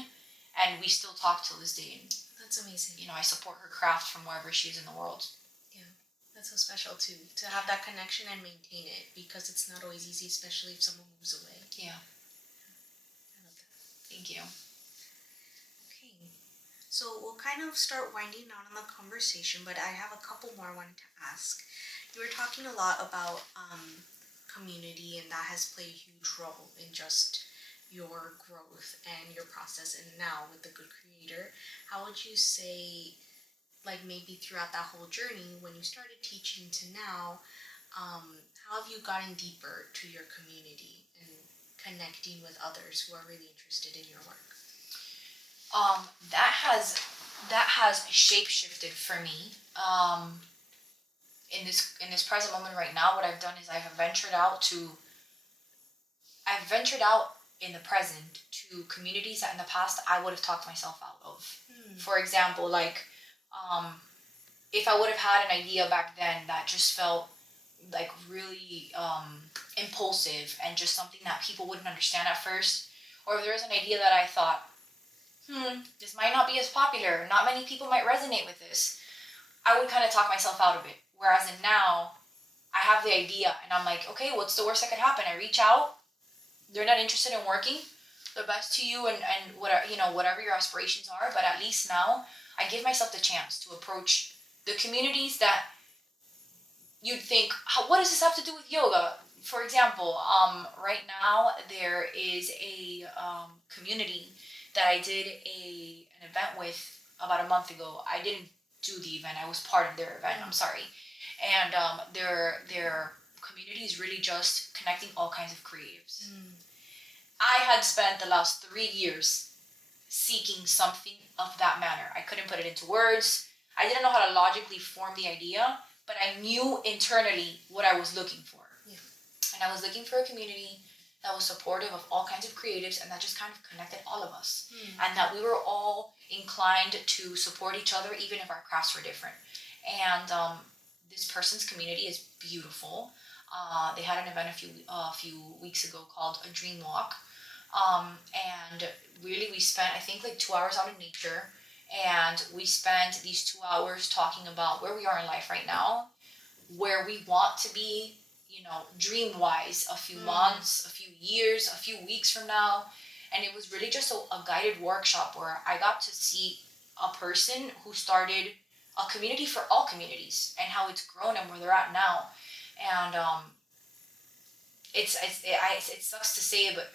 and we still talk till this day. And, that's amazing. I support her craft from wherever she is in the world. Yeah, that's so special too, to have that connection and maintain it, because it's not always easy, especially if someone moves away. Yeah. I love that. Thank you. Okay. So we'll kind of start winding down on the conversation, but I have a couple more I wanted to ask. You were talking a lot about community, and that has played a huge role in just your growth and your process. And now with the Good Creatorr, how would you say, like maybe throughout that whole journey, when you started teaching to now, how have you gotten deeper to your community and connecting with others who are really interested in your work? That has shape shifted for me. In this present moment right now, what I've done is I've ventured out in the present to communities that in the past I would have talked myself out of. For example, like if I would have had an idea back then that just felt like really impulsive and just something that people wouldn't understand at first, or if there was an idea that I thought, this might not be as popular, not many people might resonate with this, I would kind of talk myself out of it. Whereas in now, I have the idea and I'm like, okay, what's the worst that could happen? I reach out, they're not interested in working, the best to you and whatever your aspirations are, but at least now I give myself the chance to approach the communities that you'd think, what does this have to do with yoga? For example, right now there is a community that I did an event with about a month ago. I didn't do the event, I was part of their event, I'm sorry. And their community is really just connecting all kinds of creatives. I had spent the last 3 years seeking something of that manner. I couldn't put it into words. I didn't know how to logically form the idea, but I knew internally what I was looking for. Yeah. And I was looking for a community that was supportive of all kinds of creatives and that just kind of connected all of us. And that we were all inclined to support each other even if our crafts were different. And this person's community is beautiful. They had an event a few weeks ago called a Dream Walk. And really we spent, I think, like 2 hours out in nature. And we spent these 2 hours talking about where we are in life right now, where we want to be, dream-wise, a few months, a few years, a few weeks from now. And it was really just a guided workshop where I got to see a person who started a community for all communities and how it's grown and where they're at now. And it sucks to say, but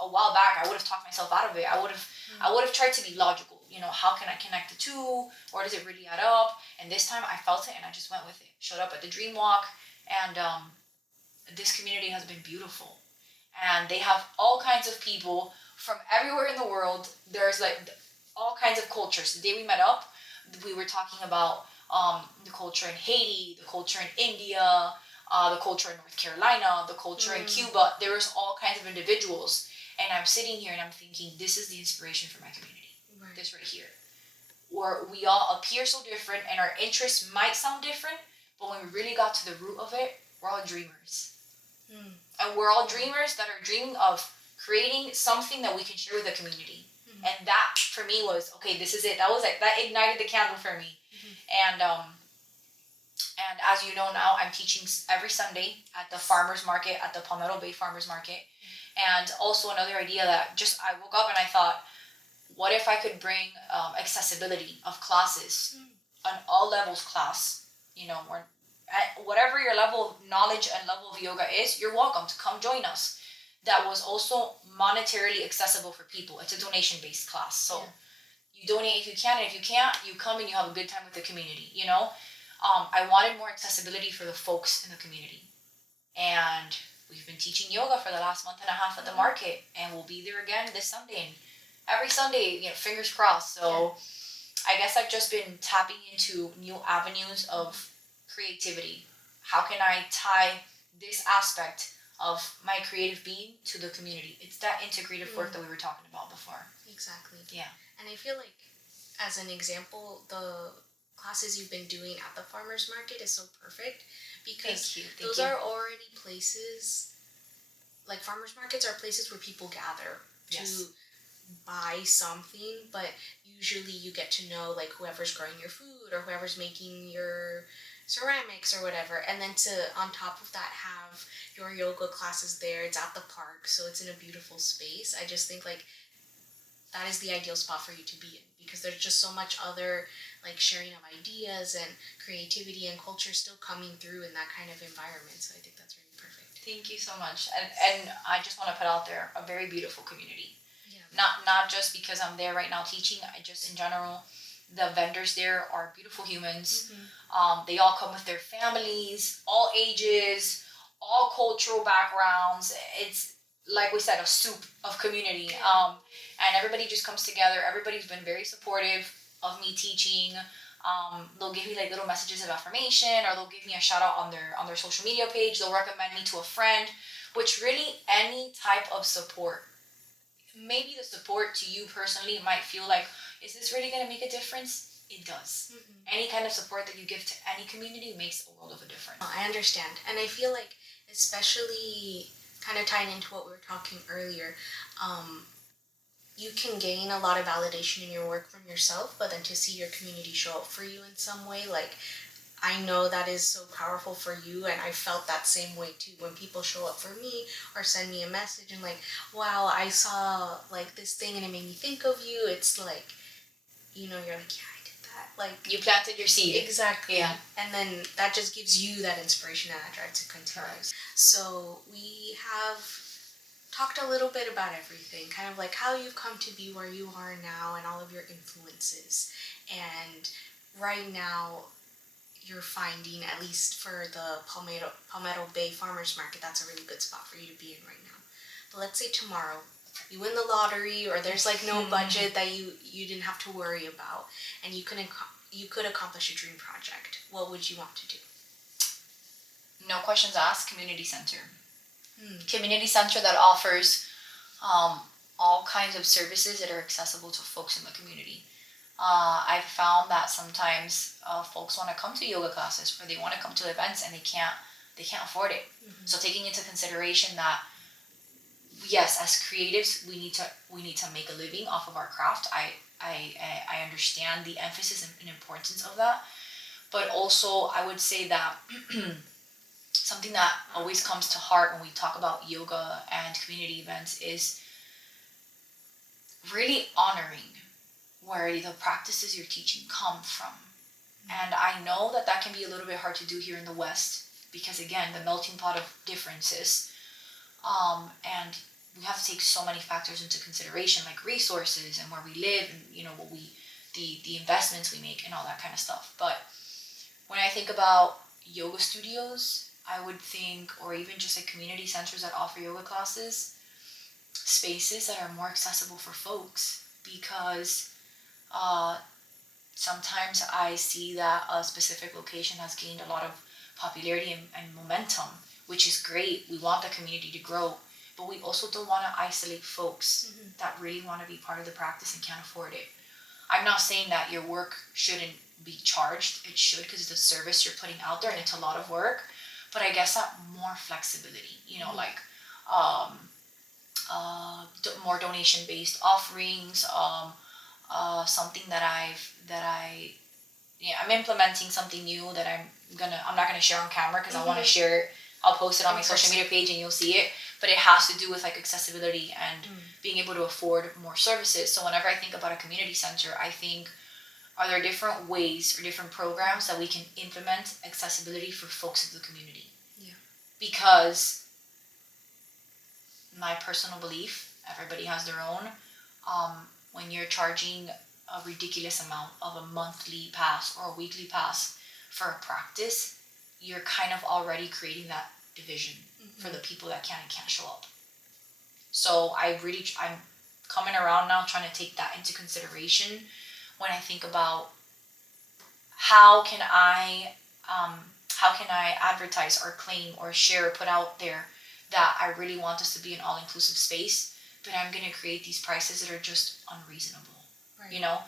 a while back I would have talked myself out of it. I would have tried to be logical. How can I connect the two? Or does it really add up? And this time I felt it and I just went with it. Showed up at the Dream Walk, and this community has been beautiful. And they have all kinds of people from everywhere in the world. There's like all kinds of cultures. The day we met up, we were talking about the culture in Haiti, the culture in India, the culture in North Carolina, the culture in Cuba. There was all kinds of individuals. And I'm sitting here and I'm thinking, this is the inspiration for my community. Right. This right here. Where we all appear so different and our interests might sound different, but when we really got to the root of it, we're all dreamers. And we're all dreamers that are dreaming of creating something that we can share with the community. And that for me was, okay, this is it. That was like, that ignited the candle for me. And And as you know now, I'm teaching every Sunday at the farmers market, at the Palmetto Bay Farmers Market. And also another idea that just I woke up and I thought, what if I could bring accessibility of classes, an all levels class, where at whatever your level of knowledge and level of yoga is, you're welcome to come join us. That was also monetarily accessible for people. It's a donation based class. So you donate if you can, and if you can't, you come and you have a good time with the community. I wanted more accessibility for the folks in the community. And we've been teaching yoga for the last month and a half at the market, and we'll be there again this Sunday. And every Sunday, fingers crossed. So I guess I've just been tapping into new avenues of creativity. How can I tie this aspect of my creative being to the community? It's that integrative work that we were talking about before. Exactly. Yeah. And I feel like, as an example, the classes you've been doing at the farmers market is so perfect, because those are already places, like farmers markets are places where people gather to buy something, but usually you get to know like whoever's growing your food or whoever's making your ceramics or whatever, and then to on top of that have your yoga classes there. It's at the park, so it's in a beautiful space. I just think like that is the ideal spot for you to be in, because there's just so much other like sharing of ideas and creativity and culture still coming through in that kind of environment. So I think that's really perfect. Thank you so much. And I just want to put out there a very beautiful community. Not just because I'm there right now teaching. I just in general, the vendors there are beautiful humans. They all come with their families, all ages, all cultural backgrounds. It's like we said, a soup of community. And everybody just comes together. Everybody's been very supportive of me teaching. They'll give me like little messages of affirmation, or they'll give me a shout out on their social media page. They'll recommend me to a friend, which really any type of support. Maybe the support to you personally might feel like, is this really going to make a difference? It does. Any kind of support that you give to any community makes a world of a difference. I understand. And I feel like, especially kind of tying into what we were talking earlier, you can gain a lot of validation in your work from yourself, but then to see your community show up for you in some way, like, I know that is so powerful for you, and I felt that same way too. When people show up for me or send me a message and like, wow, I saw like this thing and it made me think of you. It's like, you're like, yeah, I did that. Like, you planted your seed. Exactly. Yeah. And then that just gives you that inspiration and that drive to continue. Right. So we have talked a little bit about everything, kind of like how you've come to be where you are now and all of your influences. And right now, you're finding, at least for the Palmetto Bay Farmers Market, that's a really good spot for you to be in right now. But let's say tomorrow you win the lottery, or there's like no budget that you didn't have to worry about, and you could accomplish a dream project. What would you want to do? No questions asked. Community center. Community center that offers all kinds of services that are accessible to folks in the community. I've found that sometimes folks want to come to yoga classes, or they want to come to events, and they can't afford it. So taking into consideration that, yes, as creatives, we need to make a living off of our craft. I understand the emphasis and importance of that, but also I would say that something that always comes to heart when we talk about yoga and community events is really honoring where the practices you're teaching come from. And I know that can be a little bit hard to do here in the West, because again, the melting pot of differences, and we have to take so many factors into consideration, like resources and where we live, and what the investments we make and all that kind of stuff. But when I think about yoga studios, I would think, or even just like community centers that offer yoga classes, spaces that are more accessible for folks, because sometimes I see that a specific location has gained a lot of popularity and momentum, which is great. We want the community to grow, but we also don't want to isolate folks that really want to be part of the practice and can't afford it. I'm not saying that your work shouldn't be charged. It should, because it's a service you're putting out there and it's a lot of work. But I guess that more flexibility, like more donation-based offerings, something I'm implementing something new that I'm I'm not gonna share on camera because I want to share it. I'll post it on my social media page and you'll see it. But it has to do with like accessibility and being able to afford more services. So whenever I think about a community center, I think, are there different ways or different programs that we can implement accessibility for folks of the community? Yeah. Because my personal belief, everybody has their own. When you're charging a ridiculous amount of a monthly pass or a weekly pass for a practice, you're kind of already creating that division for the people that can and can't show up. So I'm coming around now trying to take that into consideration when I think about how can I advertise or claim or share or put out there that I really want this to be an all-inclusive space, but I'm going to create these prices that are just unreasonable, right. You know?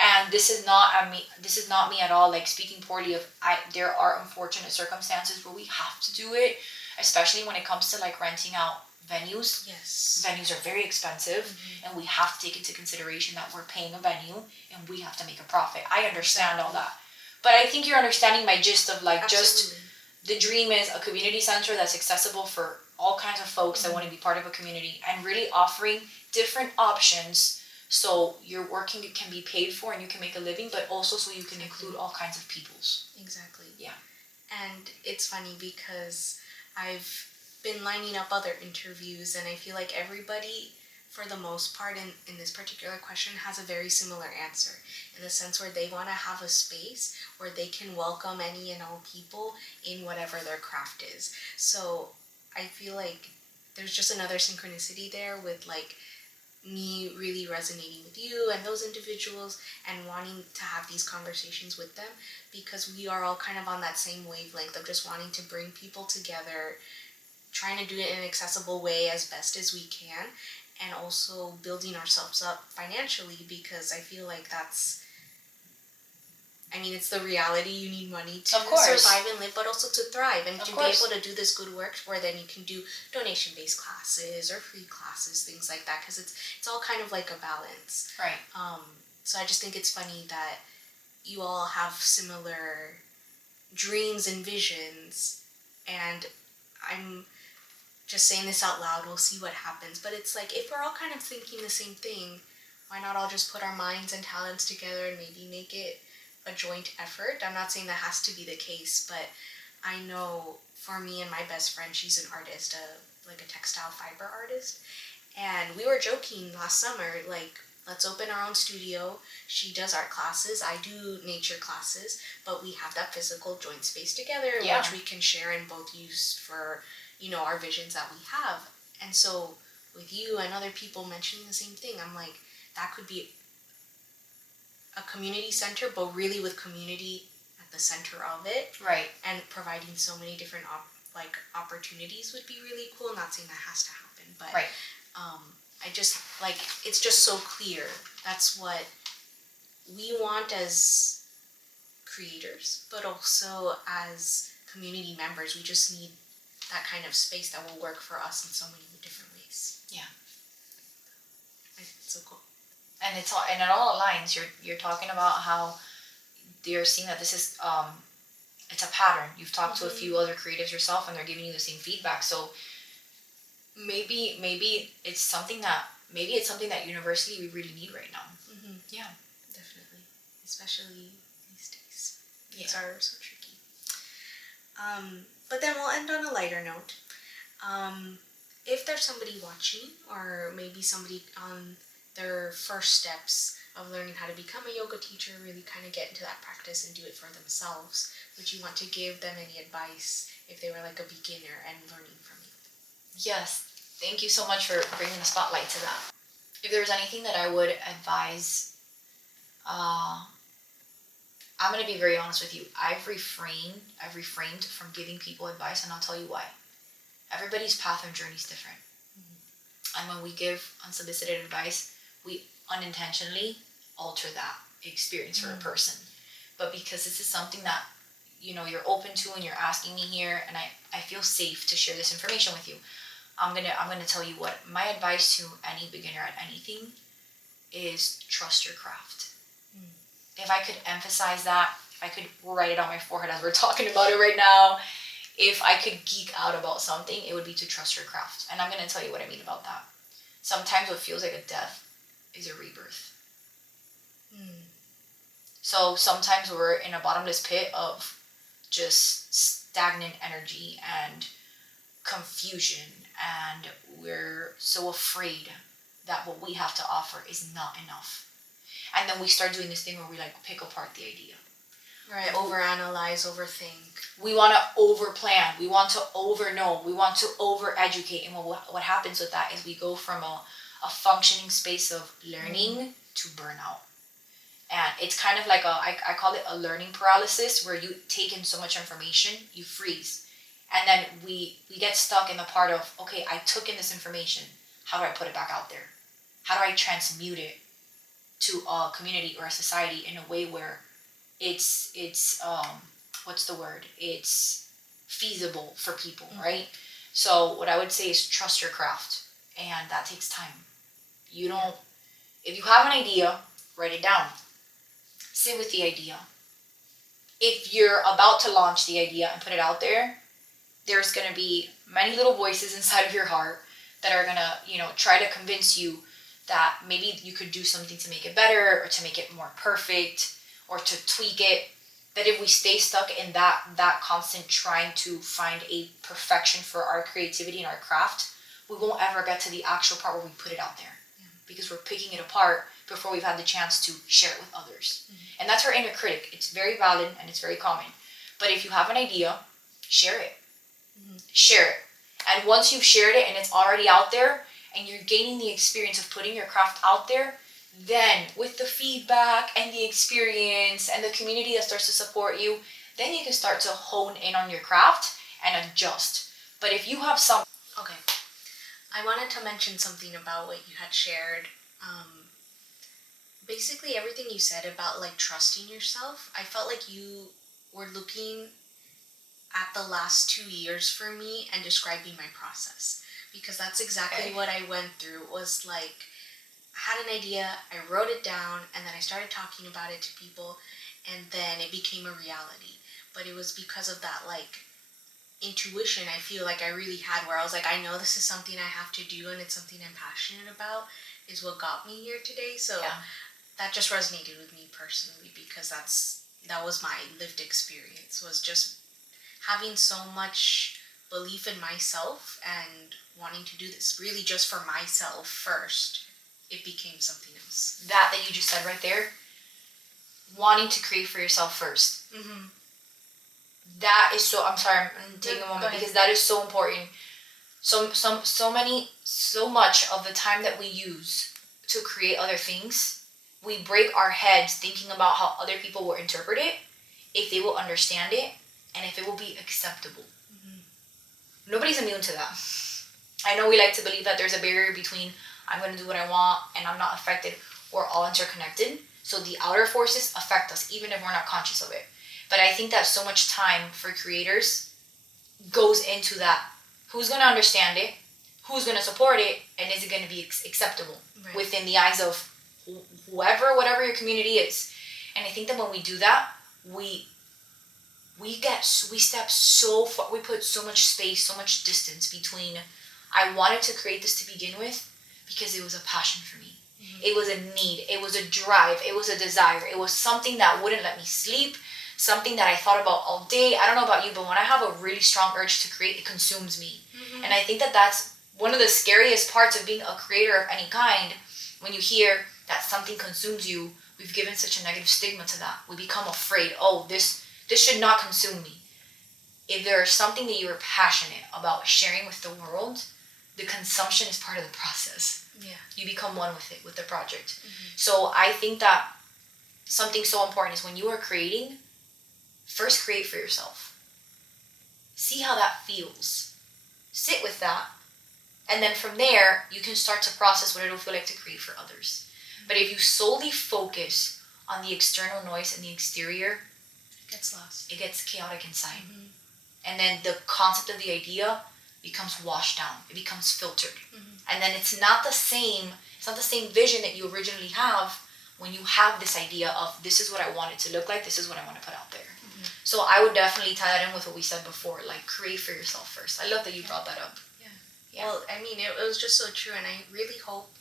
And this is not me at all, like speaking poorly of, there are unfortunate circumstances where we have to do it, especially when it comes to like renting out venues. Yes. Venues are very expensive, and we have to take into consideration that we're paying a venue and we have to make a profit. I understand all that. But I think you're understanding my gist of like, just the dream is a community center that's accessible for all kinds of folks that want to be part of a community, and really offering different options so your work can be paid for and you can make a living, but also so you can include all kinds of peoples. Exactly. Yeah. And it's funny because I've been lining up other interviews, and I feel like everybody, for the most part, in this particular question has a very similar answer, in the sense where they want to have a space where they can welcome any and all people in whatever their craft is. So I feel like there's just another synchronicity there with like me really resonating with you and those individuals and wanting to have these conversations with them, because we are all kind of on that same wavelength of just wanting to bring people together, trying to do it in an accessible way as best as we can, and also building ourselves up financially, because I feel like it's the reality. You need money to survive and live, but also to thrive and to be able to do this good work where then you can do donation-based classes or free classes, things like that, because it's all kind of like a balance. Right. So I just think it's funny that you all have similar dreams and visions, and I'm just saying this out loud, we'll see what happens, but it's like, if we're all kind of thinking the same thing, why not all just put our minds and talents together and maybe make it a joint effort? I'm not saying that has to be the case, but I know for me and my best friend, she's an artist, like a textile fiber artist, and we were joking last summer, like, let's open our own studio. She does art classes, I do nature classes, but we have that physical joint space together, which we can share and both use for, our visions that we have. And so with you and other people mentioning the same thing, I'm like, that could be a community center, but really with community at the center of it. Right. And providing so many different opportunities would be really cool. Not saying that has to happen, but right. I just like, it's just so clear. That's what we want as creators, but also as community members. We just need that kind of space that will work for us in so many different ways. Yeah. It's so cool. And it all aligns. You're talking about how you're seeing that this is it's a pattern. You've talked to a few other creatives yourself, and they're giving you the same feedback. So maybe it's something that universally we really need right now. Mm-hmm. Yeah, definitely, especially these days. Things are so tricky. But then we'll end on a lighter note. If there's somebody watching, or maybe somebody on their first steps of learning how to become a yoga teacher, really kind of get into that practice and do it for themselves, would you want to give them any advice if they were like a beginner and learning from you? Yes, thank you so much for bringing the spotlight to that. If there was anything that I would advise, I'm going to be very honest with you. I've refrained from giving people advice, and I'll tell you why. Everybody's path and journey is different. Mm-hmm. And when we give unsolicited advice, we unintentionally alter that experience for a person. But because this is something that, you're open to and you're asking me here, and I feel safe to share this information with you, I'm gonna tell you what my advice to any beginner at anything is: trust your craft. If I could emphasize that if I could write it on my forehead as we're talking about it right now, if I could geek out about something, it would be to trust your craft. And I'm going to tell you what I mean about that. Sometimes what feels like a death is a rebirth. So sometimes we're in a bottomless pit of just stagnant energy and confusion, and we're so afraid that what we have to offer is not enough. And then we start doing this thing where we like pick apart the idea. Right, overanalyze, overthink. We want to overplan. We want to overknow. We want to overeducate. And what happens with that is we go from a functioning space of learning to burnout. And it's kind of like I call it a learning paralysis, where you take in so much information, you freeze. And then we get stuck in the part of, okay, I took in this information. How do I put it back out there? How do I transmute it to a community or a society in a way where it's what's the word? It's feasible for people, right? So what I would say is trust your craft, and that takes time. You don't, if you have an idea, write it down. Sit with the idea. If you're about to launch the idea and put it out there, there's going to be many little voices inside of your heart that are going to, try to convince you that maybe you could do something to make it better, or to make it more perfect, or to tweak it. That if we stay stuck in that constant trying to find a perfection for our creativity and our craft, we won't ever get to the actual part where we put it out there. Because we're picking it apart before we've had the chance to share it with others. And that's our inner critic. It's very valid and it's very common. But if you have an idea, share it. Share it. And once you've shared it and it's already out there, and you're gaining the experience of putting your craft out there, then with the feedback and the experience and the community that starts to support you, then you can start to hone in on your craft and adjust. But if you have some... Okay. I wanted to mention something about what you had shared. Basically everything you said about like trusting yourself, I felt like you were looking at the last 2 years for me and describing my process, because that's exactly what I went through. Was like, I had an idea, I wrote it down, and then I started talking about it to people, and then it became a reality. But it was because of that like intuition I feel like I really had, where I was like, I know this is something I have to do and it's something I'm passionate about, is what got me here today. So that just resonated with me personally, because that was my lived experience, was just having so much belief in myself and wanting to do this really just for myself first. It became something else. That you just said right there, wanting to create for yourself first. That is so, I'm sorry, I'm taking a moment, because that is so important. So much of the time that we use to create other things, we break our heads thinking about how other people will interpret it, if they will understand it, and if it will be acceptable. Nobody's immune to that. I know we like to believe that there's a barrier between I'm going to do what I want and I'm not affected. We're all interconnected. So the outer forces affect us, even if we're not conscious of it. But I think that so much time for creators goes into that. Who's going to understand it? Who's going to support it? And is it going to be acceptable within the eyes of whoever, whatever your community is? And I think that when we do that, we step so far, we put so much space, so much distance between, I wanted to create this to begin with because it was a passion for me. It was a need, it was a drive, it was a desire, it was something that wouldn't let me sleep, something that I thought about all day. I don't know about you, but when I have a really strong urge to create, it consumes me. And I think that that's one of the scariest parts of being a creator of any kind. When you hear that something consumes you, we've given such a negative stigma to that. We become afraid, oh, this should not consume me. If there's something that you are passionate about sharing with the world, the consumption is part of the process. You become one with it, with the project. So I think that something so important is when you are creating, first create for yourself. See how that feels. Sit with that. And then from there, you can start to process what it'll feel like to create for others. But if you solely focus on the external noise and the exterior, it gets lost. It gets chaotic inside. And then the concept of the idea becomes washed down. It becomes filtered. And then it's not the same vision that you originally have when you have this idea of this is what I want it to look like, this is what I want to put out there. So I would definitely tie that in with what we said before, like create for yourself first. I love that you brought that up. Yeah. Well, I mean, it was just so true, and I really hope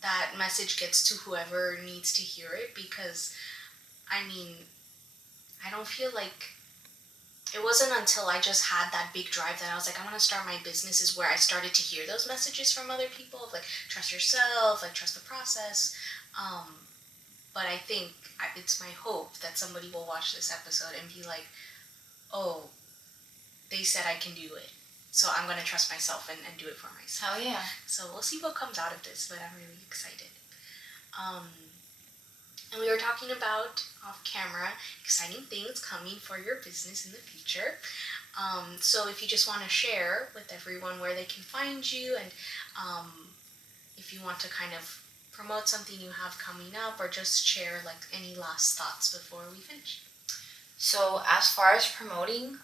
that message gets to whoever needs to hear it, because, I mean, I don't feel like it wasn't until I just had that big drive that I was like, I want to start my business, is where I started to hear those messages from other people of like, trust yourself, like trust the process. But I think it's my hope that somebody will watch this episode and be like, oh, they said I can do it. So I'm going to trust myself and do it for myself. Oh, yeah. So we'll see what comes out of this, but I'm really excited. And we were talking about, off camera, exciting things coming for your business in the future. So if you just want to share with everyone where they can find you, and if you want to kind of promote something you have coming up, or just share like any last thoughts before we finish. So as far as promoting,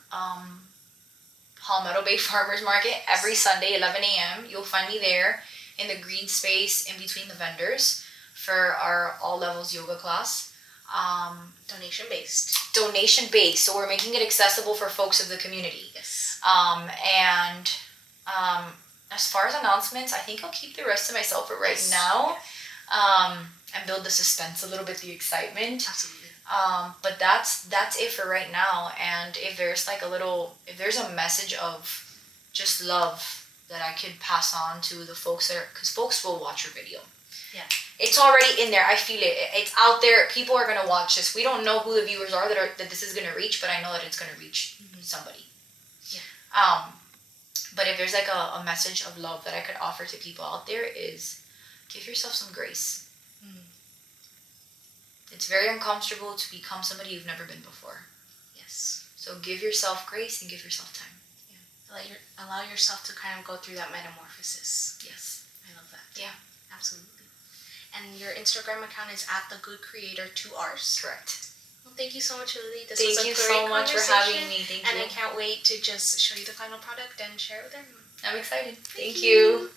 Palmetto Bay Farmers Market every Sunday, 11 a.m. You'll find me there in the green space in between the vendors for our all levels yoga class. Donation based. So we're making it accessible for folks of the community. Yes. As far as announcements, I think I'll keep the rest to myself for right now. And build the suspense a little bit, the excitement. Absolutely. But that's it for right now. And if there's if there's a message of just love that I could pass on to the folks because folks will watch your video. Yeah. It's already in there. I feel it. It's out there. People are gonna watch this. We don't know who the viewers are that this is gonna reach, but I know that it's gonna reach somebody. Yeah. But if there's like a message of love that I could offer to people out there is give yourself some grace. It's very uncomfortable to become somebody you've never been before. Yes. So give yourself grace and give yourself time. Yeah. Allow yourself to kind of go through that metamorphosis. Yes. I love that. Yeah. Absolutely. And your Instagram account is at the Good Creatorr, 2 R's. Correct. Well, thank you so much, Lily. This Thank was a you great so much for having me. Thank you. And I can't wait to just show you the final product and share it with everyone. I'm excited. Thank you.